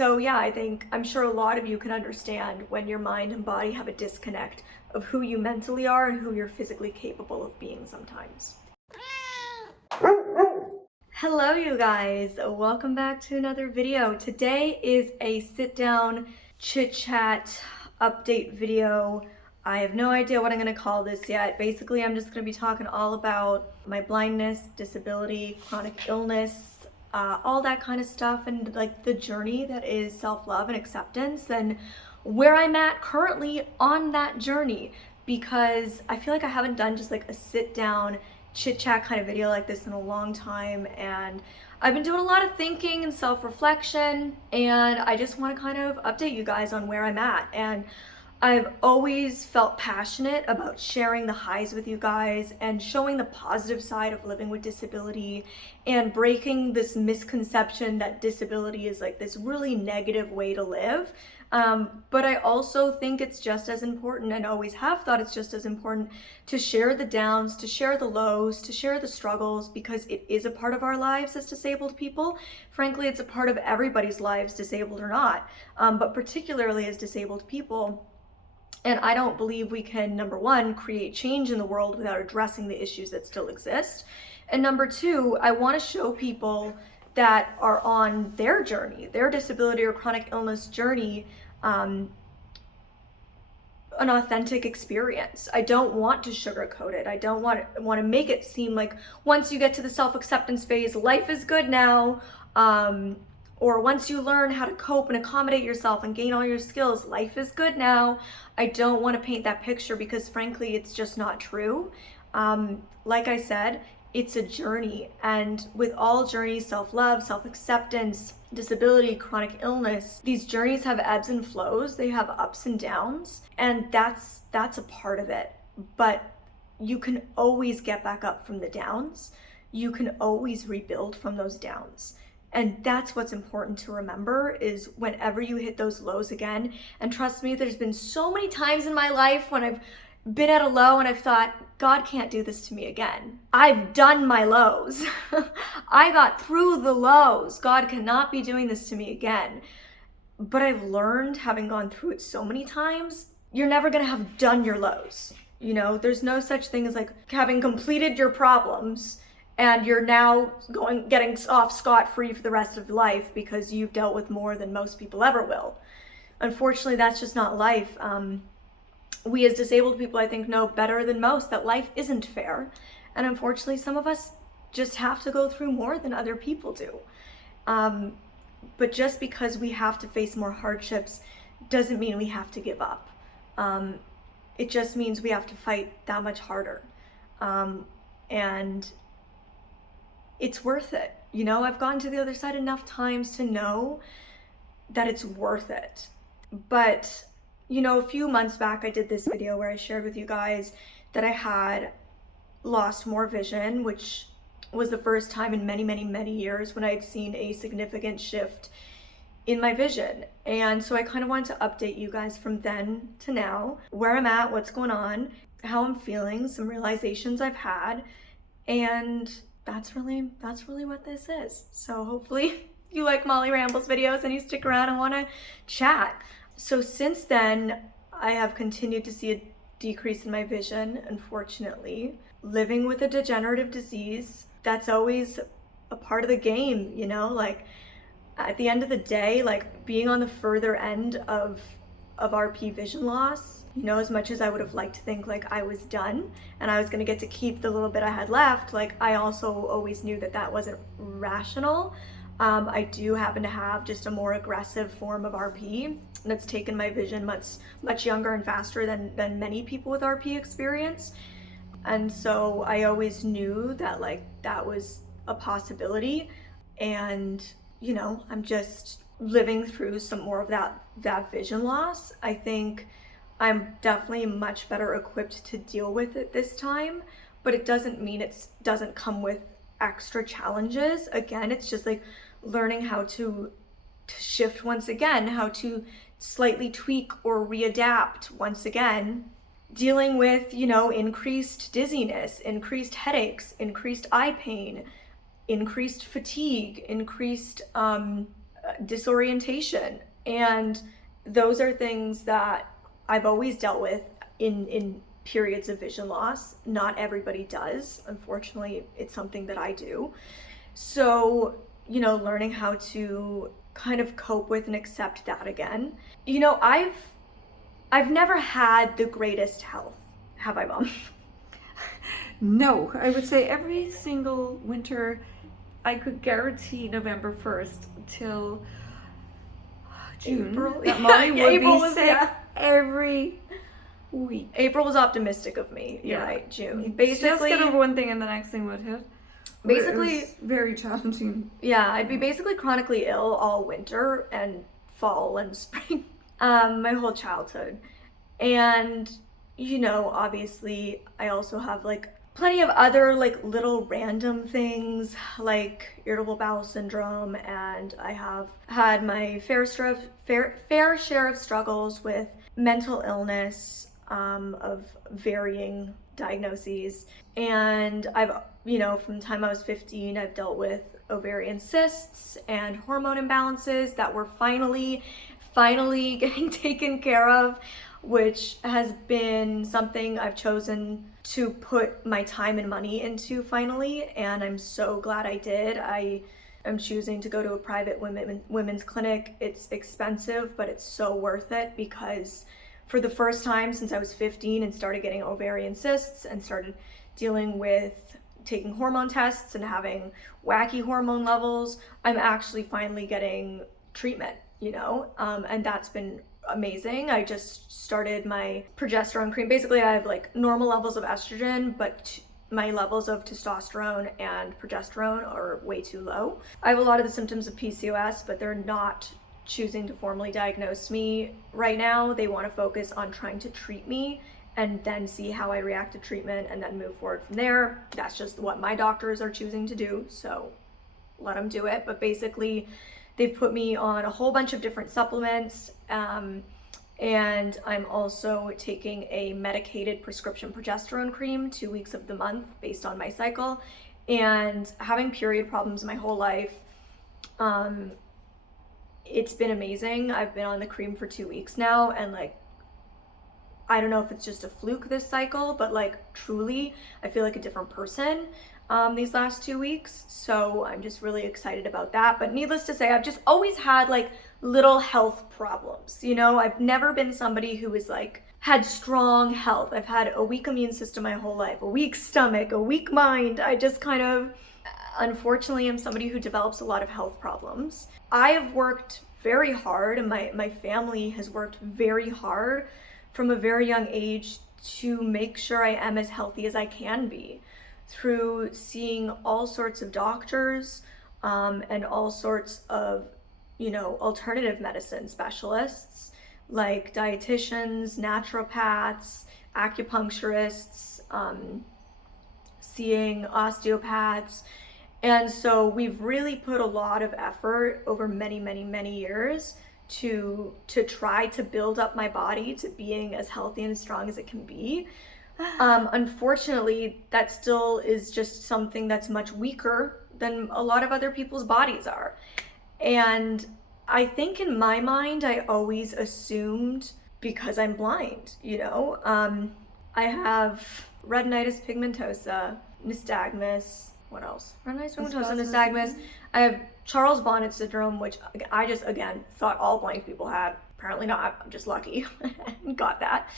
So yeah, I'm sure a lot of you can understand when your mind and body have a disconnect of who you mentally are and who you're physically capable of being sometimes. Hello you guys, welcome back to another video. Today is a sit down chit chat update video. I have no idea what I'm going to call this yet. Basically, I'm just going to be talking all about my blindness, disability, chronic illness, all that kind of stuff, and like the journey that is self-love and acceptance and where I'm at currently on that journey, because I feel like I haven't done just like a sit down chit chat kind of video like this in a long time, and I've been doing a lot of thinking and self-reflection, and I just want to kind of update you guys on where I'm at. And I've always felt passionate about sharing the highs with you guys and showing the positive side of living with disability and breaking this misconception that disability is like this really negative way to live. But I also think it's just as important, and always have thought it's just as important, to share the downs, to share the lows, to share the struggles, because it is a part of our lives as disabled people. Frankly, it's a part of everybody's lives, disabled or not, but particularly as disabled people. And I don't believe we can, number one, create change in the world without addressing the issues that still exist. And number two, I want to show people that are on their journey, their disability or chronic illness journey, an authentic experience. I don't want to sugarcoat it. I don't want to make it seem like once you get to the self-acceptance phase, life is good now. Or once you learn how to cope and accommodate yourself and gain all your skills, life is good now. I don't want to paint that picture, because frankly, it's just not true. Like I said, it's a journey, and with all journeys, self-love, self-acceptance, disability, chronic illness, these journeys have ebbs and flows. They have ups and downs, and that's a part of it. But you can always get back up from the downs. You can always rebuild from those downs. And that's what's important to remember, is whenever you hit those lows again, and trust me, there's been so many times in my life when I've been at a low and I've thought, God can't do this to me again. I've done my lows. I got through the lows. God cannot be doing this to me again. But I've learned, having gone through it so many times, you're never gonna have done your lows. You know, there's no such thing as like having completed your problems and you're now getting off scot-free for the rest of life because you've dealt with more than most people ever will. Unfortunately, that's just not life. We as disabled people, I think, know better than most that life isn't fair. And unfortunately, some of us just have to go through more than other people do. But just because we have to face more hardships doesn't mean we have to give up. It just means we have to fight that much harder. And it's worth it. You know, I've gone to the other side enough times to know that it's worth it. But, you know, a few months back, I did this video where I shared with you guys that I had lost more vision, which was the first time in many, many, many years when I had seen a significant shift in my vision. And so I kind of wanted to update you guys from then to now, where I'm at, what's going on, how I'm feeling, some realizations I've had, and that's really what this is. So hopefully you like Molly Ramble's videos and you stick around and want to chat. So since then, I have continued to see a decrease in my vision, unfortunately. Living with a degenerative disease, that's always a part of the game, you know? Like, at the end of the day, like, being on the further end of RP vision loss, you know, as much as I would have liked to think like I was done and I was gonna get to keep the little bit I had left, like, I also always knew that that wasn't rational. I do happen to have just a more aggressive form of RP that's taken my vision much younger and faster than many people with RP experience. And so I always knew that like that was a possibility, and you know, I'm just living through some more of that vision loss. I think I'm definitely much better equipped to deal with it this time, but it doesn't mean it doesn't come with extra challenges. Again, it's just like learning how to shift once again, how to slightly tweak or readapt once again, dealing with, you know, increased dizziness, increased headaches, increased eye pain, increased fatigue, increased disorientation. And those are things that I've always dealt with in periods of vision loss. Not everybody does. Unfortunately, it's something that I do. So, learning how to kind of cope with and accept that again. I've never had the greatest health. Have I, Mom? No, I would say every single winter, I could guarantee November 1st till June. April. That Molly would April be sick every week. April was optimistic of me. You're right. June. Basically, just get over one thing and the next thing would hit. Basically, it was very challenging. Yeah, I'd be basically chronically ill all winter and fall and spring, my whole childhood. And, obviously I also have like plenty of other like little random things like irritable bowel syndrome, and I have had my fair share of struggles with mental illness, of varying diagnoses. And I've, from the time I was 15, I've dealt with ovarian cysts and hormone imbalances that were finally getting taken care of, which has been something I've chosen to put my time and money into finally, and I'm so glad I did. I am choosing to go to a private women's clinic. It's expensive, but it's so worth it, because for the first time since I was 15 and started getting ovarian cysts and started dealing with taking hormone tests and having wacky hormone levels, I'm actually finally getting treatment, and that's been amazing. I just started my progesterone cream. Basically, I have like normal levels of estrogen, but my levels of testosterone and progesterone are way too low. I have a lot of the symptoms of PCOS, but they're not choosing to formally diagnose me right now. They want to focus on trying to treat me and then see how I react to treatment and then move forward from there. That's just what my doctors are choosing to do, so let them do it. But basically, they've put me on a whole bunch of different supplements, and I'm also taking a medicated prescription progesterone cream 2 weeks of the month based on my cycle, and having period problems my whole life. It's been amazing. I've been on the cream for 2 weeks now, and like, I don't know if it's just a fluke this cycle, but like truly, I feel like a different person these last 2 weeks. So I'm just really excited about that. But needless to say, I've just always had like little health problems. I've never been somebody who was like, had strong health. I've had a weak immune system my whole life, a weak stomach, a weak mind. I just kind of, unfortunately, am somebody who develops a lot of health problems. I have worked very hard, and my family has worked very hard from a very young age to make sure I am as healthy as I can be, through seeing all sorts of doctors, and all sorts of, alternative medicine specialists like dietitians, naturopaths, acupuncturists, seeing osteopaths. And so we've really put a lot of effort over many, many, many years to try to build up my body to being as healthy and as strong as it can be. Unfortunately, that still is just something that's much weaker than a lot of other people's bodies are. And I think in my mind, I always assumed, because I'm blind, I have retinitis pigmentosa, nystagmus, what else? Retinitis pigmentosa, nystagmus. I have Charles Bonnet Syndrome, which I just, again, thought all blind people had. Apparently not. I'm just lucky. Got that.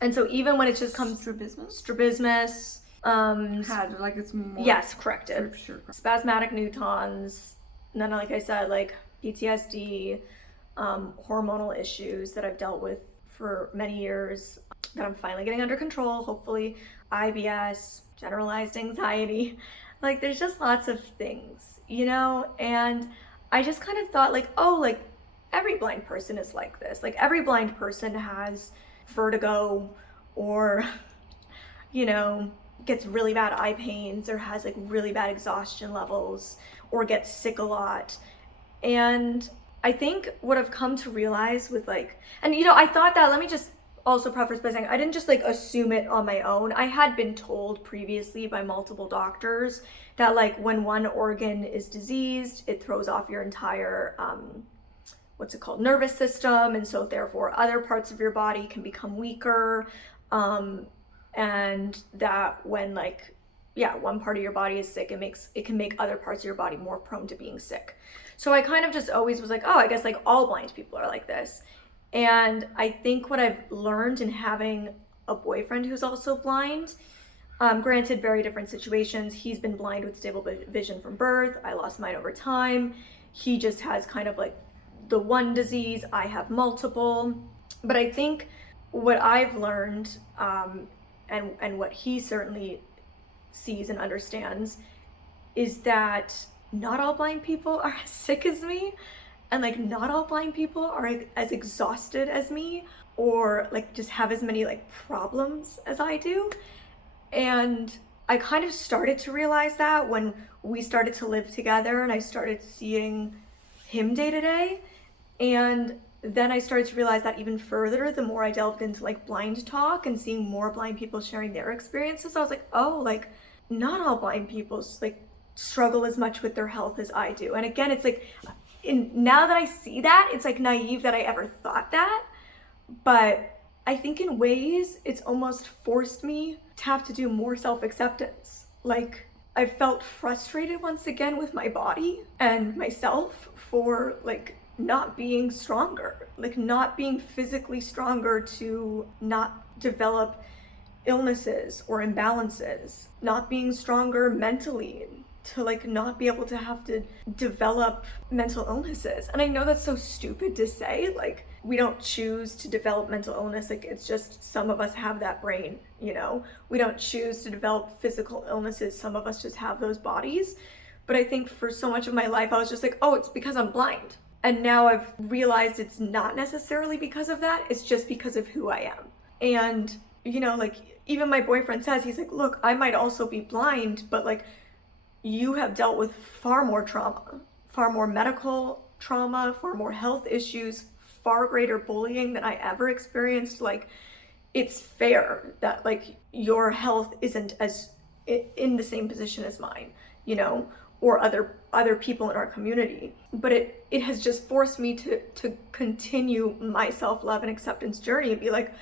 And so even when it just comes strabismus, Had like it's more. yes, corrected. Sure. Spasmodic Newtons, and then like I said, like PTSD, hormonal issues that I've dealt with for many years that I'm finally getting under control, hopefully, IBS, generalized anxiety. Like there's just lots of things, and I just kind of thought like, oh, like every blind person is like this. Like every blind person has vertigo, or, gets really bad eye pains, or has like really bad exhaustion levels, or gets sick a lot. And I think what I've come to realize with like, and I thought that, let me just also preface by saying I didn't just like assume it on my own. I had been told previously by multiple doctors that like when one organ is diseased, it throws off your entire what's it called, nervous system, and so therefore other parts of your body can become weaker, and that when like one part of your body is sick, it can make other parts of your body more prone to being sick. So I kind of just always was like, oh, I guess like all blind people are like this. And I think what I've learned in having a boyfriend who's also blind, granted very different situations, he's been blind with stable vision from birth, I lost mine over time, he just has kind of like the one disease, I have multiple. But I think what I've learned, and what he certainly sees and understands, is that not all blind people are as sick as me, and like not all blind people are as exhausted as me, or like just have as many like problems as I do. And I kind of started to realize that when we started to live together and I started seeing him day to day. And then I started to realize that even further the more I delved into like blind talk and seeing more blind people sharing their experiences. I was like, oh, like not all blind people like struggle as much with their health as I do. And again, it's like, now that I see that, it's like naive that I ever thought that. But I think in ways it's almost forced me to have to do more self-acceptance. Like I felt frustrated once again with my body and myself for like not being stronger, like not being physically stronger to not develop illnesses or imbalances, not being stronger mentally to like not be able to have to develop mental illnesses. And I know that's so stupid to say, like we don't choose to develop mental illness, like it's just some of us have that brain, you know, we don't choose to develop physical illnesses, some of us just have those bodies. But I think for so much of my life I was just like, oh, it's because I'm blind. And now I've realized it's not necessarily because of that, it's just because of who I am. And you know, like even my boyfriend says, he's like, look, I might also be blind, but like you have dealt with far more trauma, far more medical trauma, far more health issues, far greater bullying than I ever experienced. Like it's fair that like your health isn't as in the same position as mine, you know, or other people in our community. But it has just forced me to continue my self-love and acceptance journey and be like,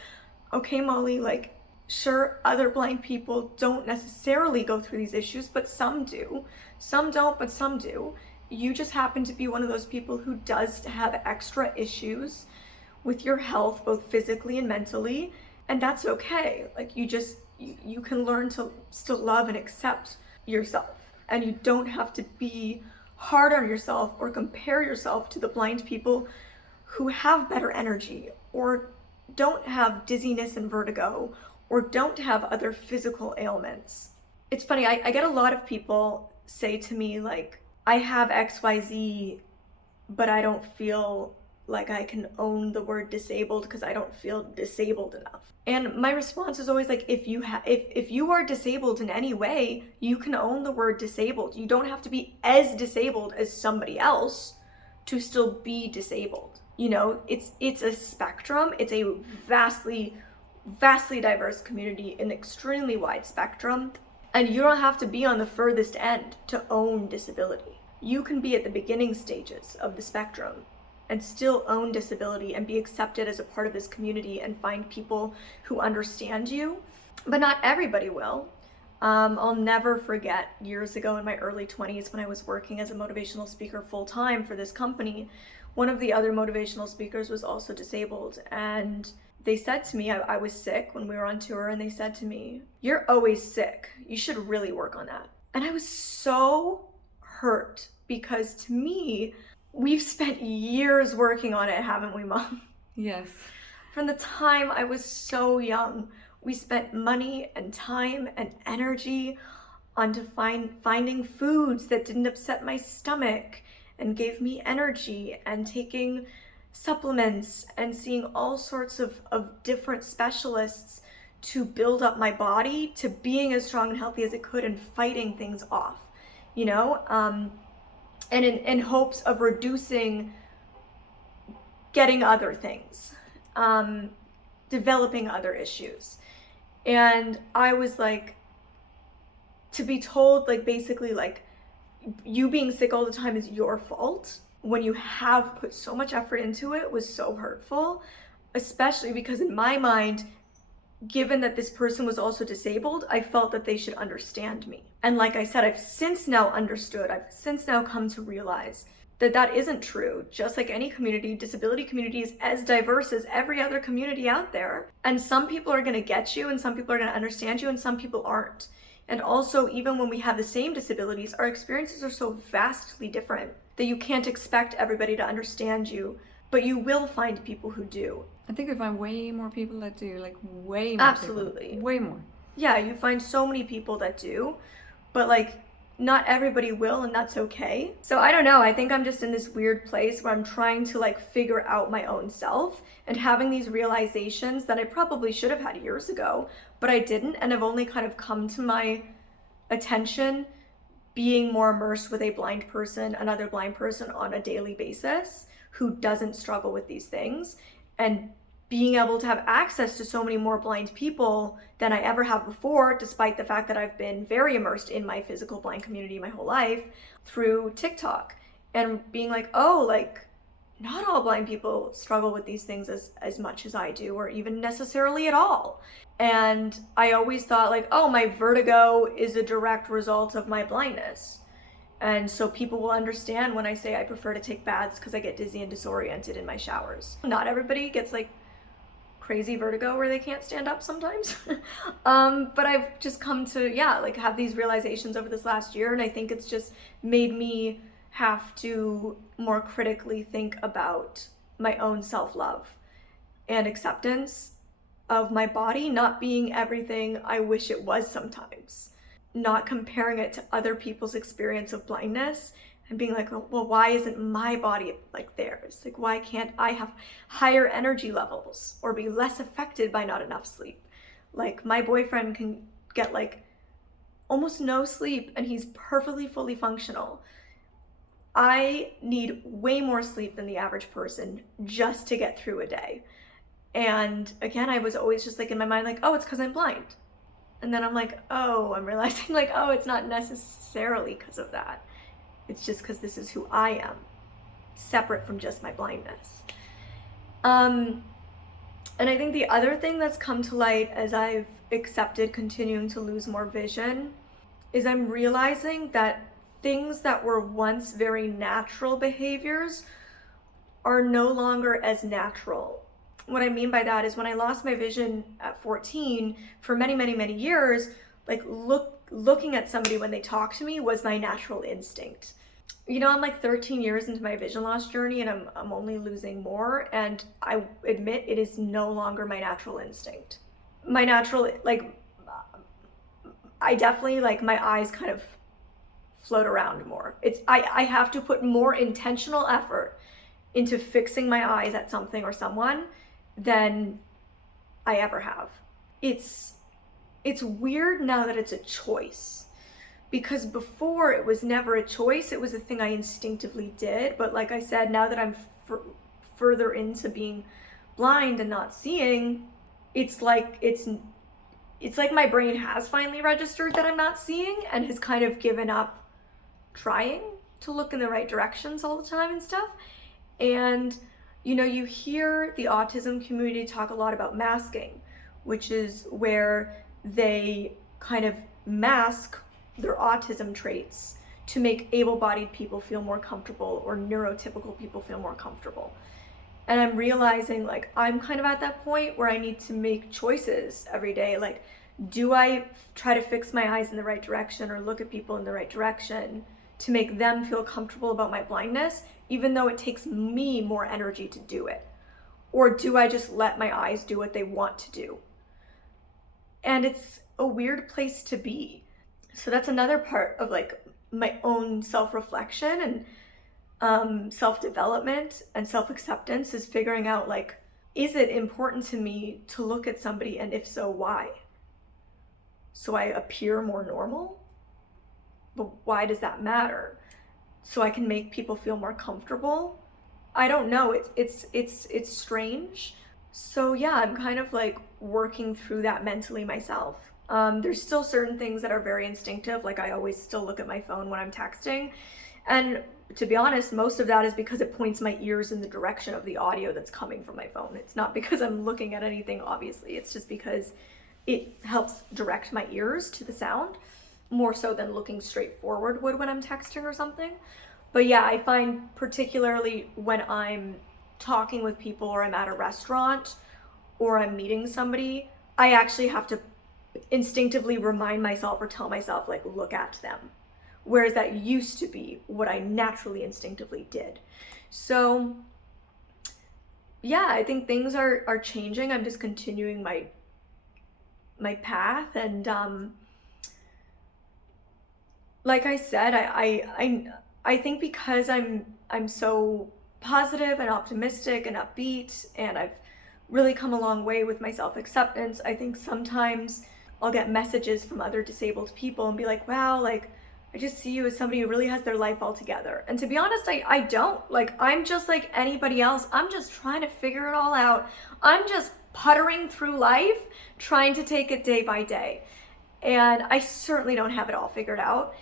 okay, Molly, like sure, other blind people don't necessarily go through these issues, but some do. Some don't, but some do. You just happen to be one of those people who does have extra issues with your health, both physically and mentally, and that's okay. Like you can learn to still love and accept yourself, and you don't have to be hard on yourself or compare yourself to the blind people who have better energy or don't have dizziness and vertigo or don't have other physical ailments. It's funny, I get a lot of people say to me like, I have XYZ, but I don't feel like I can own the word disabled because I don't feel disabled enough. And my response is always like, if you are disabled in any way, you can own the word disabled. You don't have to be as disabled as somebody else to still be disabled. You know, it's a spectrum. It's a vastly diverse community, an extremely wide spectrum, and you don't have to be on the furthest end to own disability. You can be at the beginning stages of the spectrum and still own disability and be accepted as a part of this community and find people who understand you, but not everybody will. I'll never forget years ago in my early 20s when I was working as a motivational speaker full-time for this company, one of the other motivational speakers was also disabled, and they said to me, I was sick when we were on tour, and they said to me, you're always sick. You should really work on that. And I was so hurt because to me, we've spent years working on it, haven't we, Mom? Yes. From the time I was so young, we spent money and time and energy onto finding foods that didn't upset my stomach and gave me energy, and taking supplements and seeing all sorts of different specialists to build up my body to being as strong and healthy as it could and fighting things off, you know, and in hopes of reducing getting other things. developing other issues. And I was like, to be told like basically like you being sick all the time is your fault when you have put so much effort into it was so hurtful, especially because in my mind, given that this person was also disabled, I felt that they should understand me. And like I said, I've since now understood, I've since now come to realize that that isn't true. Just like any community, disability community is as diverse as every other community out there. And some people are gonna get you, and some people are gonna understand you, and some people aren't. And also, even when we have the same disabilities, our experiences are so vastly different that you can't expect everybody to understand you, but you will find people who do. I think we find way more people that do, like way more. Absolutely. People. Way more. Yeah, you find so many people that do, but like not everybody will, and that's okay. So I don't know, I think I'm just in this weird place where I'm trying to like figure out my own self and having these realizations that I probably should have had years ago, but I didn't, and have only kind of come to my attention being more immersed with a blind person, another blind person on a daily basis who doesn't struggle with these things, and being able to have access to so many more blind people than I ever have before, despite the fact that I've been very immersed in my physical blind community my whole life through TikTok, and being like, oh, like not all blind people struggle with these things as much as I do, or even necessarily at all. And I always thought like, oh, my vertigo is a direct result of my blindness. And so people will understand when I say I prefer to take baths because I get dizzy and disoriented in my showers. Not everybody gets like crazy vertigo where they can't stand up sometimes. But I've just come to, like have these realizations over this last year. And I think it's just made me have to more critically think about my own self-love and acceptance of my body not being everything I wish it was sometimes. Not comparing it to other people's experience of blindness and being like, well, why isn't my body like theirs? Like, why can't I have higher energy levels or be less affected by not enough sleep? Like, my boyfriend can get like almost no sleep and he's perfectly fully functional. I need way more sleep than the average person just to get through a day. And again, I was always just like in my mind, like, oh, it's because I'm blind. And then I'm like, oh, I'm realizing like, oh, it's not necessarily because of that. It's just because this is who I am, separate from just my blindness. And I think the other thing that's come to light as I've accepted continuing to lose more vision is I'm realizing that things that were once very natural behaviors are no longer as natural. What I mean by that is when I lost my vision at 14, for many, many, many years, like looking at somebody when they talk to me was my natural instinct. You know, I'm like 13 years into my vision loss journey and I'm only losing more, and I admit it is no longer my natural instinct. My natural, like, I definitely, like, my eyes kind of float around more. I have to put more intentional effort into fixing my eyes at something or someone than I ever have. It's weird now that it's a choice, because before it was never a choice, it was a thing I instinctively did. But like I said, now that I'm further into being blind and not seeing, it's like my brain has finally registered that I'm not seeing and has kind of given up trying to look in the right directions all the time and stuff. And you know, you hear the autism community talk a lot about masking, which is where they kind of mask their autism traits to make able-bodied people feel more comfortable or neurotypical people feel more comfortable. And I'm realizing like I'm kind of at that point where I need to make choices every day. Like, do I try to fix my eyes in the right direction or look at people in the right direction to make them feel comfortable about my blindness, even though it takes me more energy to do it? Or do I just let my eyes do what they want to do? And it's a weird place to be. So that's another part of like my own self-reflection and self-development and self-acceptance, is figuring out like, is it important to me to look at somebody, and if so, why? So I appear more normal? But why does that matter? So I can make people feel more comfortable? I don't know. It's strange. So yeah, I'm kind of like working through that mentally myself. There's still certain things that are very instinctive, like I always still look at my phone when I'm texting. And to be honest, most of that is because it points my ears in the direction of the audio that's coming from my phone. It's not because I'm looking at anything, obviously. It's just because it helps direct my ears to the sound more so than looking straight forward would when I'm texting or something. But yeah, I find particularly when I'm talking with people or I'm at a restaurant or I'm meeting somebody, I actually have to instinctively remind myself or tell myself, like, look at them. Whereas that used to be what I naturally instinctively did. So yeah, I think things are changing. I'm just continuing my path, and like I said, I think because I'm so positive and optimistic and upbeat, and I've really come a long way with my self-acceptance, I think sometimes I'll get messages from other disabled people and be like, wow, like, I just see you as somebody who really has their life all together. And to be honest, I don't. Like, I'm just like anybody else. I'm just trying to figure it all out. I'm just puttering through life, trying to take it day by day. And I certainly don't have it all figured out.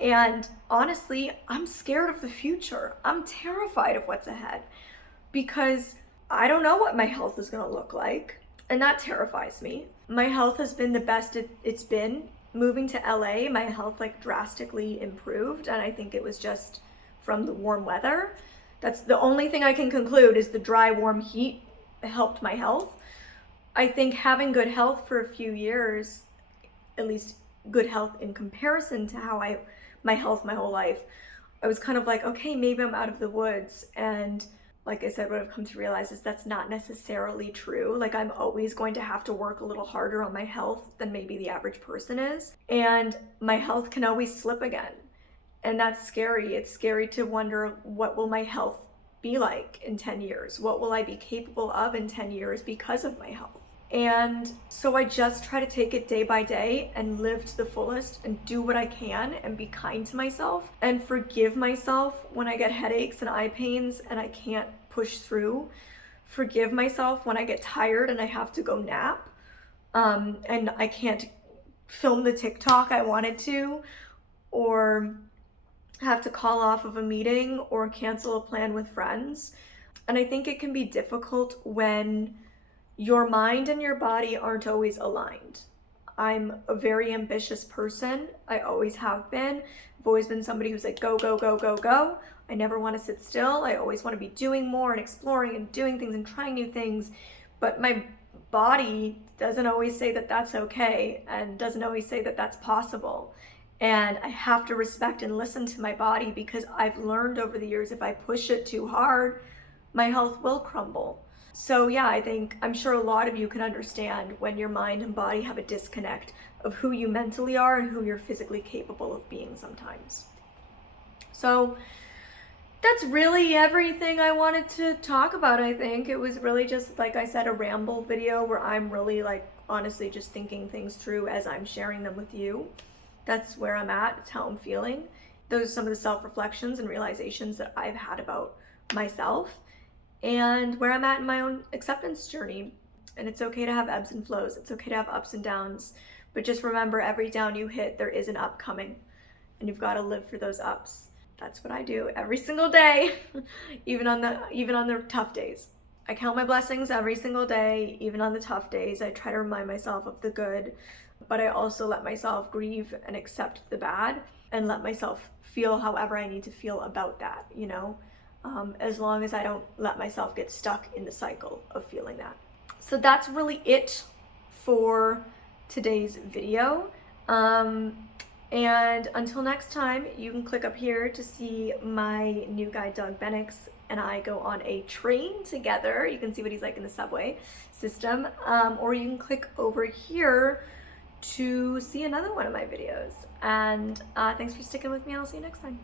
And honestly, I'm scared of the future. I'm terrified of what's ahead because I don't know what my health is going to look like. And that terrifies me. My health has been the best it's been. Moving to LA, my health like drastically improved, and I think it was just from the warm weather. That's the only thing I can conclude, is the dry, warm heat helped my health. I think having good health for a few years, at least good health in comparison to how my health my whole life, I was kind of like, okay, maybe I'm out of the woods. And like I said, what I've come to realize is that's not necessarily true. Like, I'm always going to have to work a little harder on my health than maybe the average person is. And my health can always slip again. And that's scary. It's scary to wonder, what will my health be like in 10 years? What will I be capable of in 10 years because of my health? And so I just try to take it day by day and live to the fullest and do what I can and be kind to myself and forgive myself when I get headaches and eye pains and I can't push through. Forgive myself when I get tired and I have to go nap, and I can't film the TikTok I wanted to, or have to call off of a meeting or cancel a plan with friends. And I think it can be difficult when your mind and your body aren't always aligned. I'm a very ambitious person. I always have been. I've always been somebody who's like, go, go, go, go, go. I never want to sit still. I always want to be doing more and exploring and doing things and trying new things. But my body doesn't always say that that's okay, and doesn't always say that that's possible. And I have to respect and listen to my body, because I've learned over the years, if I push it too hard, my health will crumble. So yeah, I'm sure a lot of you can understand when your mind and body have a disconnect of who you mentally are and who you're physically capable of being sometimes. So that's really everything I wanted to talk about. I think it was really just, like I said, a ramble video where I'm really like honestly just thinking things through as I'm sharing them with you. That's where I'm at. It's how I'm feeling. Those are some of the self-reflections and realizations that I've had about myself and where I'm at in my own acceptance journey. And it's okay to have ebbs and flows. It's okay to have ups and downs. But just remember, every down you hit, there is an up coming. And you've got to live for those ups. That's what I do every single day, even on the tough days. I count my blessings every single day, even on the tough days. I try to remind myself of the good, but I also let myself grieve and accept the bad and let myself feel however I need to feel about that, you know? As long as I don't let myself get stuck in the cycle of feeling that. So that's really it for today's video. And until next time, you can click up here to see my new guide dog Benix and I go on a train together. You can see what he's like in the subway system. Or you can click over here to see another one of my videos. And thanks for sticking with me. I'll see you next time.